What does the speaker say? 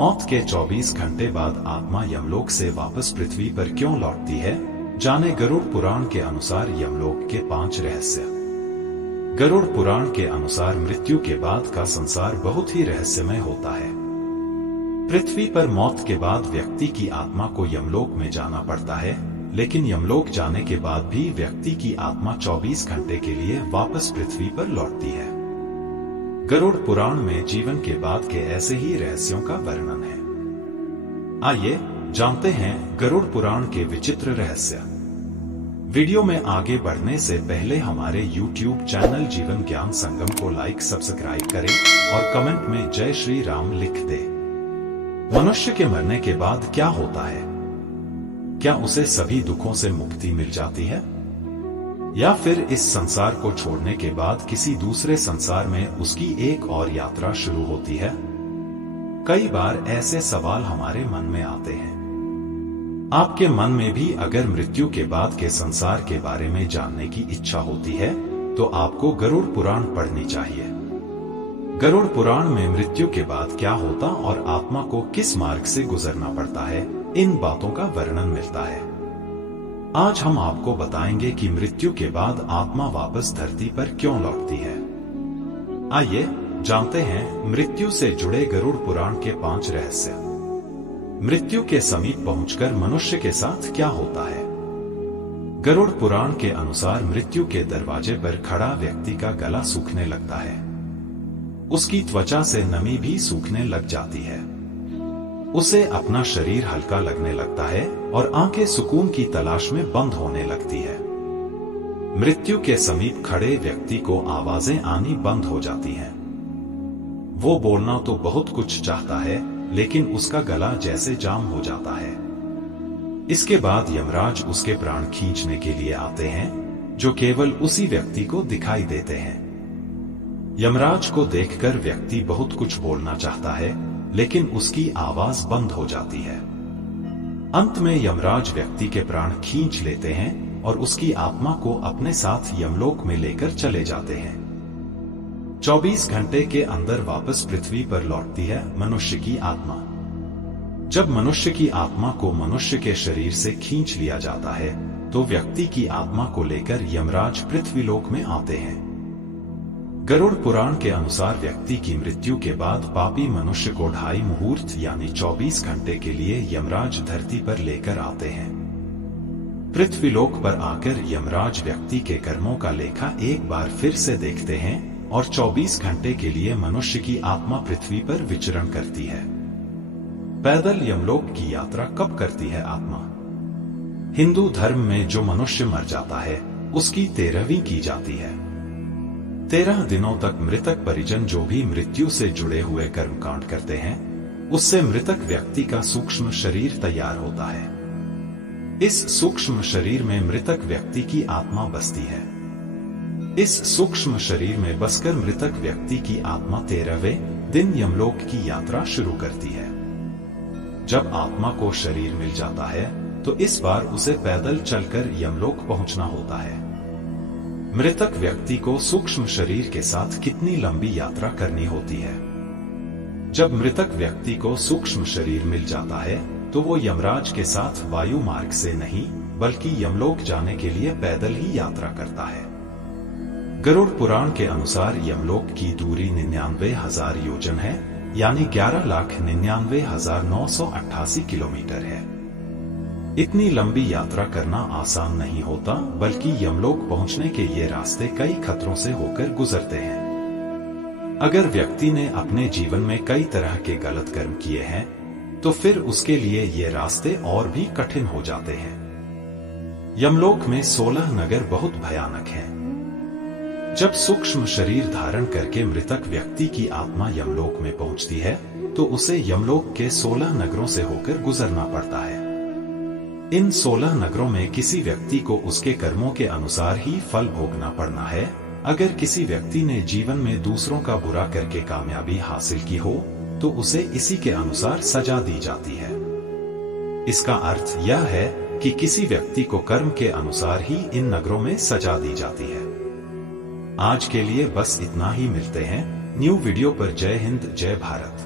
मौत के 24 घंटे बाद आत्मा यमलोक से वापस पृथ्वी पर क्यों लौटती है, जाने गरुड़ पुराण के अनुसार यमलोक के 5 रहस्य। गरुड़ पुराण के अनुसार मृत्यु के बाद का संसार बहुत ही रहस्यमय होता है। पृथ्वी पर मौत के बाद व्यक्ति की आत्मा को यमलोक में जाना पड़ता है, लेकिन यमलोक जाने के बाद भी व्यक्ति की आत्मा 24 घंटे के लिए वापस पृथ्वी पर लौटती है। गरुड़ पुराण में जीवन के बाद के ऐसे ही रहस्यों का वर्णन है। आइए जानते हैं गरुड़ पुराण के विचित्र रहस्य। वीडियो में आगे बढ़ने से पहले हमारे YouTube चैनल जीवन ज्ञान संगम को लाइक सब्सक्राइब करें और कमेंट में जय श्री राम लिख दें। मनुष्य के मरने के बाद क्या होता है? क्या उसे सभी दुखों से मुक्ति मिल जाती है, या फिर इस संसार को छोड़ने के बाद किसी दूसरे संसार में उसकी एक और यात्रा शुरू होती है? कई बार ऐसे सवाल हमारे मन में आते हैं। आपके मन में भी अगर मृत्यु के बाद के संसार के बारे में जानने की इच्छा होती है तो आपको गरुड़ पुराण पढ़नी चाहिए। गरुड़ पुराण में मृत्यु के बाद क्या होता और आत्मा को किस मार्ग से गुजरना पड़ता है, इन बातों का वर्णन मिलता है। आज हम आपको बताएंगे कि मृत्यु के बाद आत्मा वापस धरती पर क्यों लौटती है। आइए जानते हैं मृत्यु से जुड़े गरुड़ पुराण के 5 रहस्य। मृत्यु के समीप पहुंचकर मनुष्य के साथ क्या होता है? गरुड़ पुराण के अनुसार मृत्यु के दरवाजे पर खड़ा व्यक्ति का गला सूखने लगता है। उसकी त्वचा से नमी भी सूखने लग जाती है। उसे अपना शरीर हल्का लगने लगता है और आंखें सुकून की तलाश में बंद होने लगती है। मृत्यु के समीप खड़े व्यक्ति को आवाजें आनी बंद हो जाती हैं। वो बोलना तो बहुत कुछ चाहता है, लेकिन उसका गला जैसे जाम हो जाता है। इसके बाद यमराज उसके प्राण खींचने के लिए आते हैं, जो केवल उसी व्यक्ति को दिखाई देते हैं। यमराज को देखकर व्यक्ति बहुत कुछ बोलना चाहता है, लेकिन उसकी आवाज बंद हो जाती है। अंत में यमराज व्यक्ति के प्राण खींच लेते हैं और उसकी आत्मा को अपने साथ यमलोक में लेकर चले जाते हैं। 24 घंटे के अंदर वापस पृथ्वी पर लौटती है मनुष्य की आत्मा। जब मनुष्य की आत्मा को मनुष्य के शरीर से खींच लिया जाता है तो व्यक्ति की आत्मा को लेकर यमराज पृथ्वीलोक में आते हैं। गरुड़ पुराण के अनुसार व्यक्ति की मृत्यु के बाद पापी मनुष्य को 2.5 मुहूर्त यानी 24 घंटे के लिए यमराज धरती पर लेकर आते हैं। पृथ्वीलोक पर आकर यमराज व्यक्ति के कर्मों का लेखा एक बार फिर से देखते हैं और 24 घंटे के लिए मनुष्य की आत्मा पृथ्वी पर विचरण करती है। पैदल यमलोक की यात्रा कब करती है आत्मा? हिंदू धर्म में जो मनुष्य मर जाता है उसकी 13वीं की जाती है। 13 दिनों तक मृतक परिजन जो भी मृत्यु से जुड़े हुए कर्मकांड करते हैं, उससे मृतक व्यक्ति का सूक्ष्म शरीर तैयार होता है। इस सूक्ष्म शरीर में मृतक व्यक्ति की आत्मा बसती है। इस सूक्ष्म शरीर में बसकर मृतक व्यक्ति की आत्मा 13वें दिन यमलोक की यात्रा शुरू करती है। जब आत्मा को शरीर मिल जाता है तो इस बार उसे पैदल चलकर यमलोक पहुंचना होता है। मृतक व्यक्ति को सूक्ष्म शरीर के साथ कितनी लंबी यात्रा करनी होती है? जब मृतक व्यक्ति को सूक्ष्म शरीर मिल जाता है तो वो यमराज के साथ वायु मार्ग से नहीं बल्कि यमलोक जाने के लिए पैदल ही यात्रा करता है। गरुड़ पुराण के अनुसार यमलोक की दूरी 99,000 योजन है, यानी 11,99,988 किलोमीटर है। इतनी लंबी यात्रा करना आसान नहीं होता, बल्कि यमलोक पहुंचने के ये रास्ते कई खतरों से होकर गुजरते हैं। अगर व्यक्ति ने अपने जीवन में कई तरह के गलत कर्म किए हैं तो फिर उसके लिए ये रास्ते और भी कठिन हो जाते हैं। यमलोक में 16 नगर बहुत भयानक हैं। जब सूक्ष्म शरीर धारण करके मृतक व्यक्ति की आत्मा यमलोक में पहुंचती है तो उसे यमलोक के 16 नगरों से होकर गुजरना पड़ता है। इन 16 नगरों में किसी व्यक्ति को उसके कर्मों के अनुसार ही फल भोगना पड़ना है। अगर किसी व्यक्ति ने जीवन में दूसरों का बुरा करके कामयाबी हासिल की हो तो उसे इसी के अनुसार सजा दी जाती है। इसका अर्थ यह है कि किसी व्यक्ति को कर्म के अनुसार ही इन नगरों में सजा दी जाती है। आज के लिए बस इतना ही। मिलते हैं न्यू वीडियो पर। जय हिंद, जय भारत।